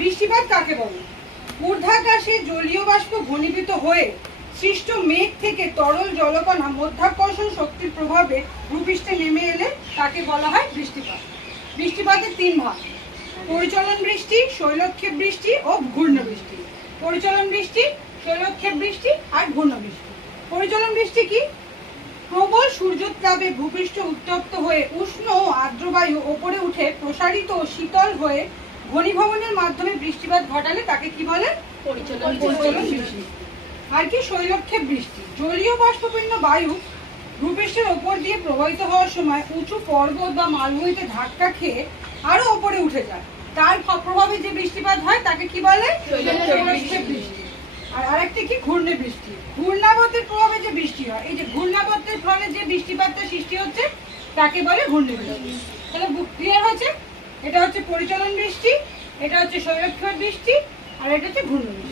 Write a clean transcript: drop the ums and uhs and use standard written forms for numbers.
বৃষ্টিপাত কাকে বলে? ঊর্ধ্বাকাশে জলীয় বাষ্প ঘনীভূত হয়ে সৃষ্ট মেঘ থেকে তরল জলকণা মধ্যাকর্ষণ শক্তির প্রভাবে ভূপৃষ্ঠে নেমে এলে তাকে বলা হয় বৃষ্টিপাত। বৃষ্টিপাতের তিন ভাগ: পরিচলন বৃষ্টি, শৈলক্ষেপ বৃষ্টি ও ঘূর্ণ বৃষ্টি। পরিচলন বৃষ্টি, শৈলক্ষেপ বৃষ্টি আর ঘূর্ণ বৃষ্টি। পরিচলন বৃষ্টি কি? প্রবল সূর্যোত্তাপে ভূপৃষ্ঠ উত্তপ্ত হয়ে উষ্ণ ও আর্দ্র বায়ু ওপরে উঠে প্রসারিত ও শীতল হয়ে ঘনীভবনের মাধ্যমে বৃষ্টিপাত ঘটালে তাকে কি বলে? পরিচলন বৃষ্টি। আর কি? শৈলক্ষেপ বৃষ্টি। জলীয় বাষ্পপূর্ণ বায়ু ভূপৃষ্ঠের ওপর দিয়ে প্রবাহিত হওয়ার সময় উঁচু পর্বত বা মালভূমিতে ধাক্কা খেয়ে আরো ওপরে উঠে যায়, তার প্রভাবে যে বৃষ্টিপাত হয় তাকে কি বলে? শৈলক্ষেপ বৃষ্টি। আর আরেকটা কি? ঘূর্ণ বৃষ্টি। ঘূর্ণাবর্তের প্রভাবে যে বৃষ্টি হয়, এই যে ঘূর্ণাবর্তের ফলে যে বৃষ্টিপাতটা সৃষ্টি হচ্ছে তাকে বলে ঘূর্ণ বৃষ্টি। তাহলে ক্লিয়ার হচ্ছে? এটা হচ্ছে পরিচলন বৃষ্টি, এটা হচ্ছে শৈলক্ষেপ বৃষ্টি, আর এটা হচ্ছে ঘূর্ণ বৃষ্টি।